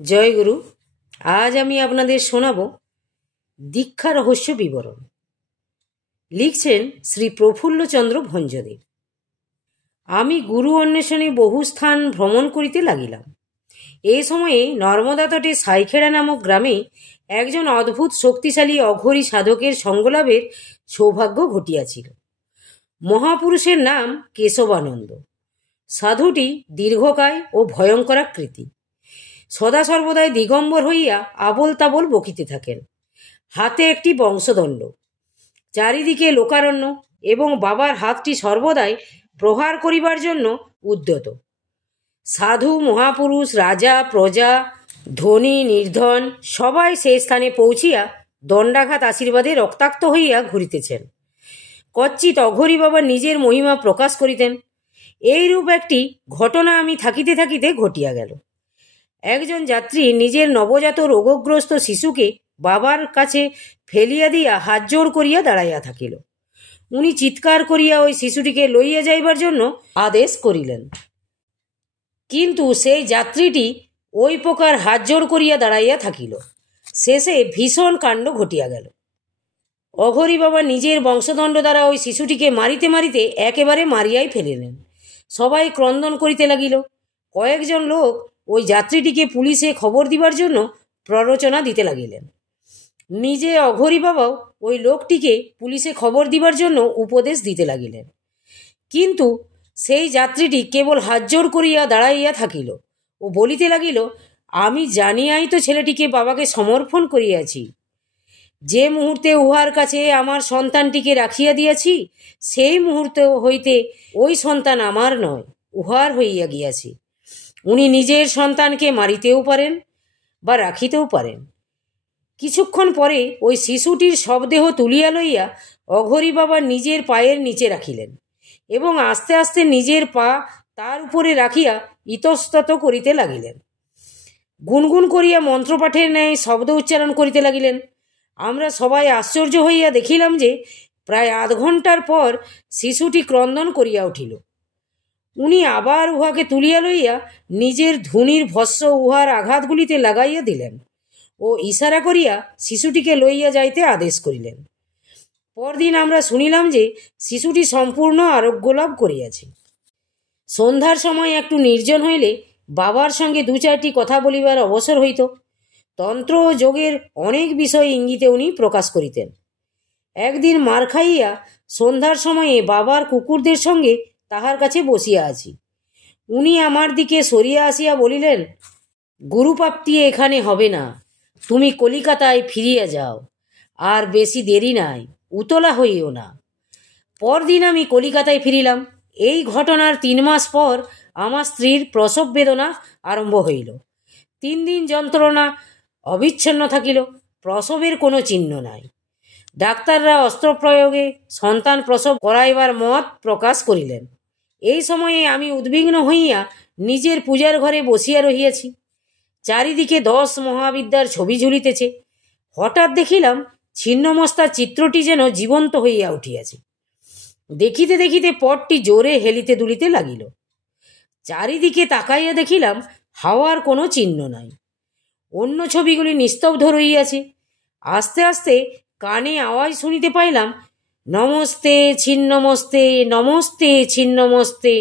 জয় গুরু। আজ আমি আপনাদের শোনাব দীক্ষা রহস্য বিবরণ। লিখছেন শ্রী প্রফুল্লচন্দ্র ভঞ্জদেব। আমি গুরু অন্বেষণে বহু স্থান ভ্রমণ করিতে লাগিলাম। এই সময়ে নর্মদা তটে সাইখেড়া নামক গ্রামে একজন অদ্ভুত শক্তিশালী অঘরী সাধকের সঙ্গলাভের সৌভাগ্য ঘটিয়াছিল। মহাপুরুষের নাম কেশবানন্দ। সাধুটি দীর্ঘকায় ও ভয়ঙ্করাকৃতি। সদা সর্বদাই দিগম্বর হইয়া আবোল তাবোল বকিতে থাকেন। হাতে একটি বংশদণ্ড, চারিদিকে লোকারণ্য এবং বাবার হাতটি সর্বদাই প্রহার করিবার জন্য উদ্যত। সাধু, মহাপুরুষ, রাজা, প্রজা, ধনী, নির্ধন সবাই সেই স্থানে পৌঁছিয়া দণ্ডাঘাত আশীর্বাদে রক্তাক্ত হইয়া ঘুরিতেছেন। কচ্চিৎ অঘরী বাবা নিজের মহিমা প্রকাশ করিতেন। এইরূপ একটি ঘটনা আমি থাকিতে থাকিতে ঘটিয়া গেল। একজন যাত্রী নিজের নবজাত রোগগ্রস্ত শিশুকে বাবার কাছে ফেলিয়া দিয়া হাত জোড় করিয়া দাঁড়াইয়া থাকিল। উনি চিৎকার করিয়া ওই শিশুটিকে লইয়া যাইবার জন্য আদেশ করিলেন, কিন্তু সেই যাত্রীটি ওই প্রকার হাত জোড় করিয়া দাঁড়াইয়া থাকিল। শেষে ভীষণ কাণ্ড ঘটিয়া গেল। অঘরী বাবা নিজের বংশদণ্ড দ্বারা ওই শিশুটিকে মারিতে মারিতে একেবারে মারিয়াই ফেলিলেন। সবাই ক্রন্দন করিতে লাগিল। কয়েকজন লোক ওই যাত্রীটিকে পুলিশে খবর দিবার জন্য প্ররোচনা দিতে লাগিলেন। নিজে অঘরী বাবাও ওই লোকটিকে পুলিশে খবর দিবার জন্য উপদেশ দিতে লাগিলেন। কিন্তু সেই যাত্রীটি কেবল হাত জোড় করিয়া দাঁড়াইয়া থাকিল ও বলিতে লাগিল, আমি জানিয়াই তো ছেলেটিকে বাবাকে সমর্পণ করিয়াছি। যে মুহূর্তে উহার কাছে আমার সন্তানটিকে রাখিয়া দিয়াছি, সেই মুহূর্ত হইতে ওই সন্তান আমার নয়, উহার হইয়া গিয়াছে। উনি নিজের সন্তানকে মারিতেও পারেন বা রাখিতেও পারেন। কিছুক্ষণ পরে ওই শিশুটির শবদেহ তুলিয়া লইয়া অঘরী বাবা নিজের পায়ের নিচে রাখিলেন এবং আস্তে আস্তে নিজের পা তার উপরে রাখিয়া ইতস্তত করিতে লাগিলেন। গুনগুন করিয়া মন্ত্রপাঠের ন্যায় শব্দ উচ্চারণ করিতে লাগিলেন। আমরা সবাই আশ্চর্য হইয়া দেখিলাম যে প্রায় আধ ঘণ্টার পর শিশুটি ক্রন্দন করিয়া উঠিল। উনি আবার উহাকে তুলিয়া লইয়া নিজের ধুনির ভস্য উহার আঘাতগুলিতে লাগাইয়া দিলেন ও ইশারা করিয়া শিশুটিকে লইয়া যাইতে আদেশ করিলেন। পরদিন আমরা শুনিলাম যে শিশুটি সম্পূর্ণ আরোগ্য লাভ করিয়াছে। সন্ধ্যার সময় একটু নির্জন হইলে বাবার সঙ্গে দু চারটি কথা বলিবার অবসর হইত। তন্ত্র ও যোগের অনেক বিষয় ইঙ্গিতে উনি প্রকাশ করিতেন। একদিন মার খাইয়া সন্ধ্যার সময়ে বাবার কুকুরদের সঙ্গে তাহার কাছে বসিয়া আছি। উনি আমার দিকে সরিয়া আসিয়া বলিলেন, গুরুপ্রাপ্তি এখানে হবে না, তুমি কলিকাতায় ফিরিয়া যাও, আর বেশি দেরি নাই, উতলা হইও না। পরদিন আমি কলিকাতায় ফিরিলাম। এই ঘটনার 3 মাস পর আমার স্ত্রীর প্রসব বেদনা আরম্ভ হইল। 3 দিন যন্ত্রণা অবিচ্ছিন্ন থাকিল। প্রসবের কোনো চিহ্ন নাই। ডাক্তাররা অস্ত্রপ্রয়োগে সন্তান প্রসব করাইবার মত প্রকাশ করিলেন। এই সময়ে আমি উদ্বিগ্ন হইয়া নিজের পূজার ঘরে বসিয়া রহিয়াছি। চারিদিকে 10 মহাবিদ্যার ছবি ঝুলিতেছে। হঠাৎ দেখিলাম ছিন্নমস্তার চিত্রটি যেন জীবন্ত হইয়া উঠিয়াছে। দেখিতে দেখিতে পটটি জোরে হেলিতে দুলিতে লাগিল। চারিদিকে তাকাইয়া দেখিলাম হাওয়ার কোনো চিহ্ন নাই। অন্য ছবিগুলি নিস্তব্ধ রহিয়াছে। আস্তে আস্তে কানে আওয়াজ শুনিতে পাইলাম, নমস্তে ছিন্নমস্তে, নমস্তে ছিন্নমস্তে,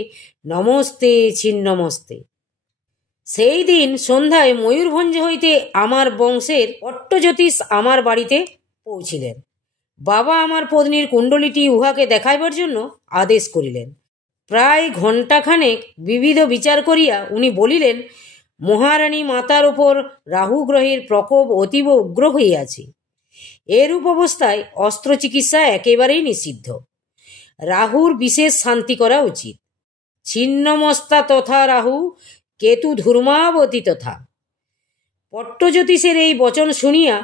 নমস্তে ছিন্নমস্তে। সেই দিন সন্ধ্যায় ময়ূরভঞ্জ হইতে আমার বংশের অট্টজ্যোতিষ আমার বাড়িতে পৌঁছিলেন। বাবা আমার পত্নীর কুণ্ডলিটি উহাকে দেখাইবার জন্য আদেশ করিলেন। প্রায় ঘণ্টাখানেক বিবিধ বিচার করিয়া উনি বলিলেন, মহারানী মাতার ওপর রাহু গ্রহের প্রকোপ অতীব উগ্র হইয়াছে। এরূপ অবস্থায় অস্ত্রচিকিৎসা একেবারেই নিষিদ্ধ। রাহুর বিশেষ শান্তি করা উচিত। ছিন্নমস্তা তথা রাহু, কেতু ধূর্মাবতী তথা। পট্টজ্যোতিষের এই বচন শুনিয়া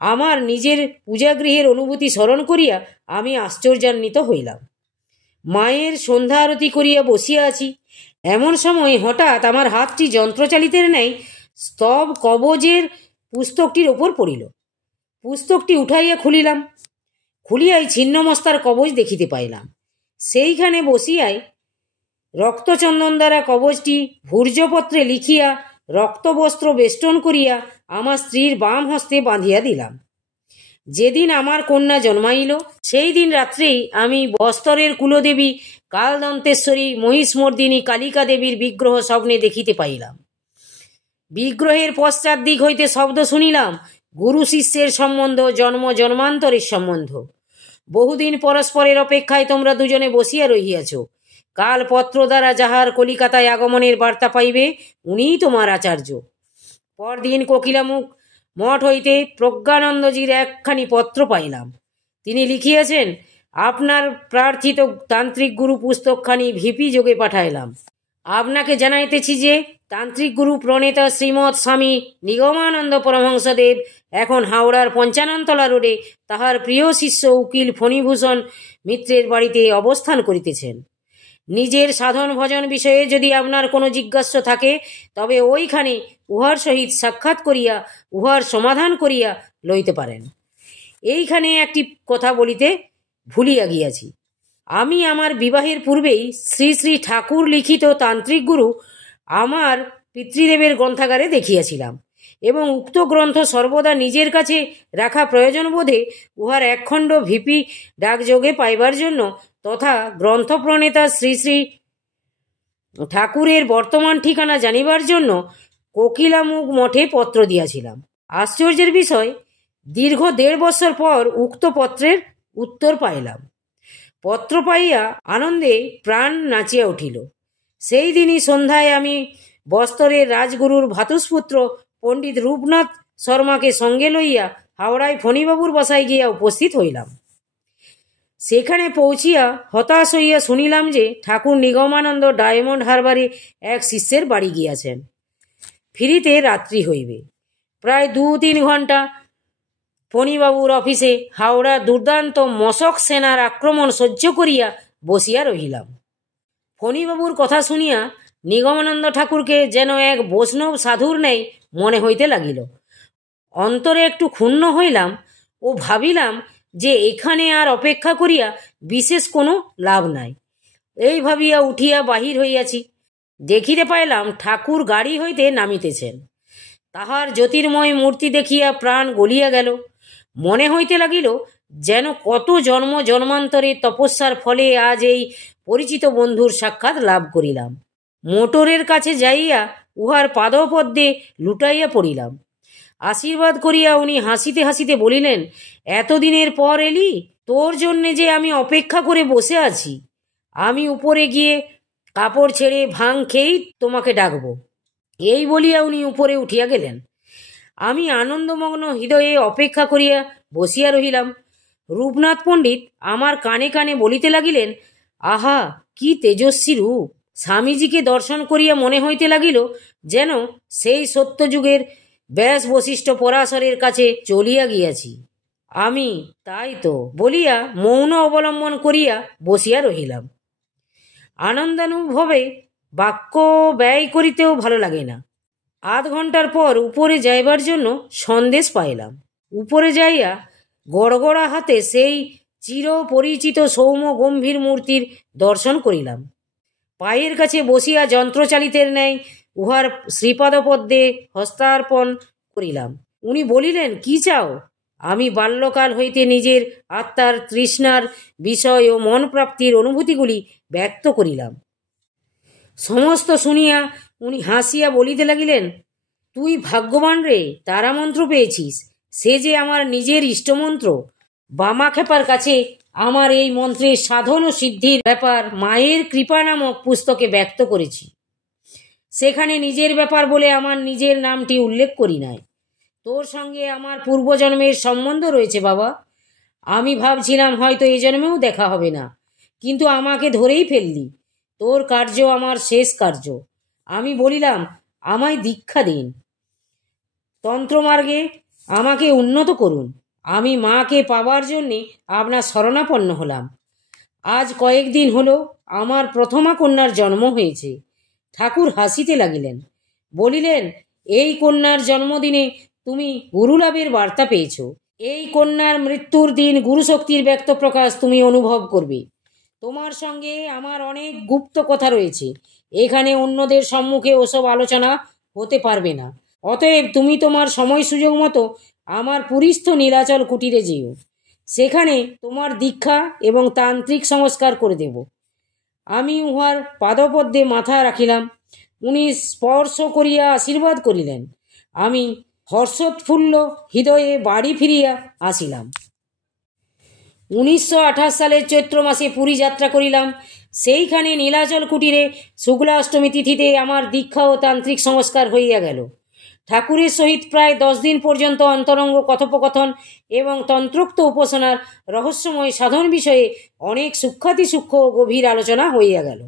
আমার নিজের পূজাগৃহের অনুভূতি স্মরণ করিয়া আমি আশ্চর্যান্বিত হইলাম। মায়ের সন্ধ্যা আরতি করিয়া বসিয়া আছি। এমন সময় হঠাৎ আমার হাতটি যন্ত্রচালিতের ন্যায় স্তব কবজের পুস্তকটির ওপর পড়িল। পুস্তকটি উঠাইয়া খুলিলাম। খুলিয়াই ছিন্নমস্তার কবজ দেখিতে পাইলাম। সেইখানে বসিয়াই রক্তচন্দন দ্বারা কবজটি ভূর্জপত্রে লিখিয়া রক্তবস্ত্র বেষ্টন করিয়া আমার স্ত্রীর বাম হস্তে বাঁধিয়া দিলাম। যেদিন আমার কন্যা জন্মাইল সেই দিন রাত্রেই আমি বস্তরের কুলদেবী কালদন্তেশ্বরী মহিষমর্দিনী কালিকা দেবীর বিগ্রহ স্বপ্নে দেখিতে পাইলাম। বিগ্রহের পশ্চাৎ দিক হইতে শব্দ শুনিলাম, গুরু শিষ্যের সম্বন্ধ, জন্ম জন্মান্তরের সম্বন্ধ। বহুদিন পরস্পরের অপেক্ষায় তোমরা দুজনে বসিয়া রহিয়াছ। কাল পত্র দ্বারা যাহার কলিকাতায় আগমনের বার্তা পাইবে উনিই তোমার আচার্য। পরদিন কোকিলামুখ মঠ হইতে প্রজ্ঞানন্দজির একখানি পত্র পাইলাম। তিনি লিখিয়াছেন, আপনার প্রার্থিত তান্ত্রিক গুরু পুস্তকখানি ভিপি যোগে পাঠাইলাম। আপনাকে জানাইতেছি যে তান্ত্রিক গুরু প্রণেতা শ্রীমৎ স্বামী নিগমানন্দ পরমহংসদেব এখন হাওড়ার পঞ্চাননতলা রোডে তাহার প্রিয় শিষ্য উকিল ফণীভূষণ মিত্রের বাড়িতে অবস্থান করিতেছেন। নিজের সাধন ভজন বিষয়ে যদি আপনার কোনো জিজ্ঞাসা থাকে তবে ওইখানে উহার সহিত সাক্ষাৎ করিয়া উহার সমাধান করিয়া লইতে পারেন। এইখানে একটি কথা বলিতে ভুলিয়া গিয়াছি। আমি আমার বিবাহের পূর্বেই শ্রী শ্রী ঠাকুর লিখিত তান্ত্রিক গুরু আমার পিতৃদেবের গ্রন্থাগারে দেখিয়াছিলাম এবং উক্ত গ্রন্থ সর্বদা নিজের কাছে রাখা প্রয়োজন বোধে উহার একখণ্ড ভিপি ডাকযোগে পাইবার জন্য তথা গ্রন্থ প্রণেতা শ্রী শ্রী ঠাকুরের বর্তমান ঠিকানা জানিবার জন্য কোকিলামুখ মঠে পত্র দিয়াছিলাম। আশ্চর্যের বিষয়, দীর্ঘ 1.5 বৎসর পর উক্ত পত্রের উত্তর পাইলাম। পত্র পাইয়া আনন্দে প্রাণ নাচিয়া উঠিল। সেই দিনই সন্ধ্যায় আমি বস্তরের রাজগুরুর ভাতুষপুত্র পণ্ডিত রূপনাথ শর্মাকে সঙ্গে লইয়া হাওড়ায় ফণীবাবুর বাসায় গিয়া উপস্থিত হইলাম। সেখানে পৌঁছিয়া হতাশ হইয়া শুনিলাম যে ঠাকুর নিগমানন্দ ডায়মন্ড হারবারে এক শিষ্যের বাড়ি গিয়াছেন। ফিরিতে রাত্রি হইবে। প্রায় 2-3 ঘণ্টা ফণীবাবুর অফিসে হাওড়া দুর্দান্ত মশক সেনার আক্রমণ সহ্য করিয়া বসিয়া রহিলাম। ফণীবাবুর কথা শুনিয়া নিগমানন্দ ঠাকুরকে যেন এক বৈষ্ণব সাধুর ন্যায় মনে হইতে লাগিল। অন্তরে একটু ক্ষুণ্ণ হইলাম ও ভাবিলাম যে এখানে আর অপেক্ষা করিয়া বিশেষ কোনো লাভ নাই। এই ভাবিয়া উঠিয়া বাহির হইয়াছি। দেখিতে পাইলাম ঠাকুর গাড়ি হইতে নামিতেছেন। তাহার জ্যোতির্ময় মূর্তি দেখিয়া প্রাণ গলিয়া গেল। মনে হইতে লাগিল যেন কত জন্ম জন্মান্তরে তপস্যার ফলে আজ এই পরিচিত বন্ধুর সাক্ষাৎ লাভ করিলাম। মোটরের কাছে যাইয়া উহার পাদপদ্মে লুটাইয়া পড়িলাম। আশীর্বাদ করিয়া উনি হাসিতে হাসিতে বলিলেন, এতদিনের পর এলি, তোর জন্যে যে আমি অপেক্ষা করে বসে আছি। আমি উপরে গিয়ে কাপড় ছেড়ে ভাং খেয়েই তোমাকে ডাকব। এই বলিয়া উনি উপরে উঠিয়া গেলেন। আমি আনন্দমগ্ন হৃদয়ে অপেক্ষা করিয়া বসিয়া রহিলাম। রূপনাথ পণ্ডিত আমার কানে কানে বলিতে লাগিলেন, আহা, কি তেজস্বী রূপ! স্বামীজিকে দর্শন করিয়া মনে হইতে লাগিল যেন সেই সত্যযুগের ব্যাস বশিষ্ঠ পরাশরের কাছে চলিয়া গিয়াছি। আমি তাই তো বলিয়া মৌন অবলম্বন করিয়া বসিয়া রহিলাম। আনন্দানুভবে বাক্য ব্যয় করিতেও ভালো লাগে না। 8 ঘণ্টার পর উপরে যাইবার জন্য সন্দেশ পাইলাম। উপরে যাইয়া গড়গড়া হাতে সেই চির পরিচিত সৌম্য গম্ভীর মূর্তির দর্শন করিলাম। পায়ের কাছে বসিয়া যন্ত্রচালিতের ন্যায় উহার শ্রীপাদপদ্মে হস্তার্পণ করিলাম। উনি বলিলেন, কি চাও? আমি বাল্যকাল হইতে নিজের আত্মার তৃষ্ণার বিষয় ও মন প্রাপ্তির অনুভূতিগুলি ব্যক্ত করিলাম। সমস্ত শুনিয়া উনি হাসিয়া বলিতে লাগিলেন, তুই ভাগ্যবান রে, তারামন্ত্র পেয়েছিস। সে যে আমার নিজের ইষ্টমন্ত্র। বামাক্ষেপার কাছে আমার এই মন্ত্রের সাধন ও সিদ্ধির ব্যাপার মায়ের কৃপা নামক পুস্তকে ব্যক্ত করেছি। সেখানে নিজের ব্যাপার বলে আমার নিজের নামটি উল্লেখ করি নাই। তোর সঙ্গে আমার পূর্বজন্মের সম্বন্ধ রয়েছে বাবা। আমি ভাবছিলাম হয়তো এই জন্মেও দেখা হবে না, কিন্তু আমাকে ধরেই ফেললি। তোর কার্য আমার শেষ কার্য। আমি বলিলাম, আমায় দীক্ষা দিন, তন্ত্রমার্গে আমাকে উন্নত করুন। আমি মাকে পাবার জন্যে আপনার শরণাপন্ন হলাম। আজ কয়েকদিন হলো আমার প্রথমা কন্যার জন্ম হয়েছে। ঠাকুর হাসিতে লাগিলেন, বলিলেন, এই কন্যার জন্মদিনে তুমি গুরুলাভের বার্তা পেয়েছ। এই কন্যার মৃত্যুর দিন গুরুশক্তির ব্যক্ত প্রকাশ তুমি অনুভব করবে। তোমার সঙ্গে আমার অনেক গুপ্ত কথা রয়েছে। এখানে অন্যদের সম্মুখে ওসব আলোচনা হতে পারবে না। অতএব তুমি তোমার সময় সুযোগ মতো আমার পুরীস্থ নীলাচল কুটিরে যেও। সেখানে তোমার দীক্ষা এবং তান্ত্রিক সংস্কার করে দেব। আমি উহার পাদপদ্মে মাথা রাখিলাম। উনি স্পর্শ করিয়া আশীর্বাদ করিলেন। আমি হর্ষোৎফুল্ল হৃদয়ে বাড়ি ফিরিয়া আসিলাম। 1928 সালের চৈত্র মাসে পুরী যাত্রা করিলাম। সেইখানে নীলাচল কুটিরে শুক্লা অষ্টমী তিথিতে আমার দীক্ষা ও তান্ত্রিক সংস্কার হইয়া গেল। ঠাকুরের সহিত প্রায় 10 দিন পর্যন্ত অন্তরঙ্গ কথোপকথন এবং তন্ত্রোক্ত উপাসনার রহস্যময় সাধন বিষয়ে অনেক সূক্ষ্মাতিসূক্ষ্ম ও গভীর আলোচনা হইয়া গেল।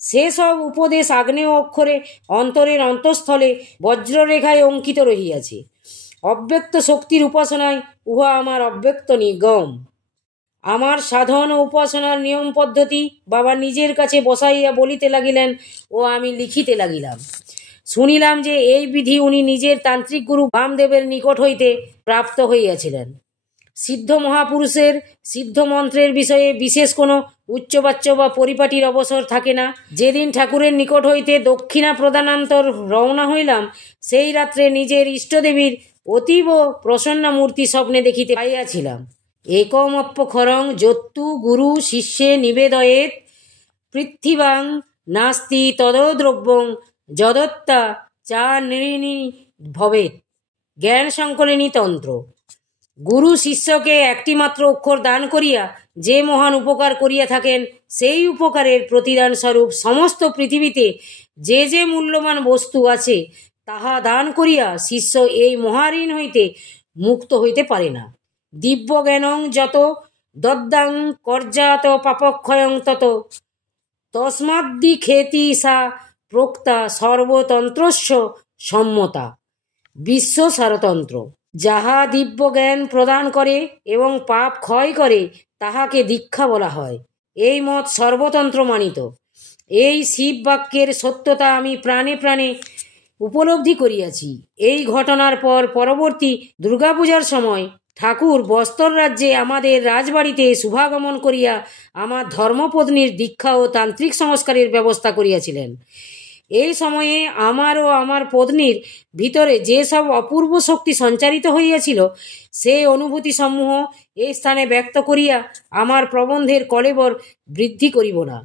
সেসব উপদেশ আগ্নেয় অক্ষরে অন্তরের অন্তঃস্থলে বজ্ররেখায় অঙ্কিত রহিয়াছে। অব্যক্ত শক্তির উপাসনায় উহা আমার অব্যক্ত নিগম। আমার সাধন ও উপাসনার নিয়ম পদ্ধতি বাবা নিজের কাছে বসাইয়া বলিতে লাগিলেন ও আমি লিখিতে লাগিলাম। শুনিলাম যে এই বিধি উনি নিজের তান্ত্রিক গুরু বামদেবের নিকট হইতে প্রাপ্ত হইয়াছিলেন। সিদ্ধ মহাপুরুষের সিদ্ধ মন্ত্রের বিষয়ে বিশেষ কোনো উচ্চবাচ্য বা পরিপাটির অবসর থাকে না। যেদিন ঠাকুরের নিকট হইতে দক্ষিণা প্রদানান্তর রওনা হইলাম, সেই রাত্রে নিজের ইষ্টদেবীর অতীব প্রসন্না মূর্তি স্বপ্নে দেখিতে পাইয়াছিলাম। একমপ্যখরং যত্তু গুরু শিষ্যে নিবেদয়েত পৃথিবাং নাস্তি তদ্দ্রব্যং যদত্তা চা নৃণী ভবেত। জ্ঞান সংকলিনী তন্ত্র। গুরু শিষ্যকে একটিমাত্র অক্ষর দান করিয়া যে মহান উপকার করিয়া থাকেন, সেই উপকারের প্রতিদান স্বরূপ সমস্ত পৃথিবীতে যে যে মূল্যবান বস্তু আছে তাহা দান করিয়া শিষ্য এই মহাঋণ হইতে মুক্ত হইতে পারে না। দিব্য জ্ঞানং যত দদ্দাং কর্যাত পাপক্ষয়ং তত তস্মাদ্দি খেতি সা প্রোক্তা সর্বতন্ত্রস্য সম্মতা। বিশ্ব সারতন্ত্র। যাহা দিব্য জ্ঞান প্রদান করে এবং পাপ ক্ষয় করে তাহাকে দীক্ষা বলা হয়। এই মত সর্বতন্ত্র মানিত। এই শিব বাক্যের সত্যতা আমি প্রাণে প্রাণে উপলব্ধি করিয়াছি। এই ঘটনার পর পরবর্তী দুর্গাপূজার সময় ঠাকুর বস্তর রাজ্যে আমাদের রাজবাড়িতে শুভাগমন করিয়া আমার ধর্মপত্নীর দীক্ষা ও তান্ত্রিক সংস্কারের ব্যবস্থা করিয়াছিলেন। এই সময়ে আমার ও আমার পত্নীর ভিতরে যে সব অপূর্ব শক্তি সঞ্চারিত হইয়াছিল, সেই অনুভূতি সমূহ এই স্থানে ব্যক্ত করিয়া আমার প্রবন্ধের কলেবর বৃদ্ধি করিব না।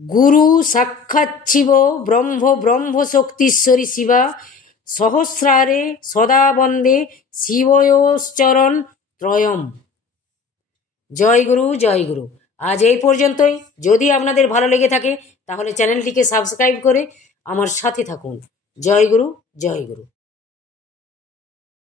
গুরু সাক্ষাৎ ব্রহ্ম ব্রহ্ম শক্তিশ্বরী শিবা সহস্রারে সদা বন্দে শিবয়োশ্চরণ ত্রয়ম। জয় গুরু, জয় গুরু। আজ এই পর্যন্তই। যদি আপনাদের ভালো লেগে থাকে তাহলে চ্যানেলটিকে সাবস্ক্রাইব করে আমার সাথে থাকুন। জয় গুরু, জয় গুরু।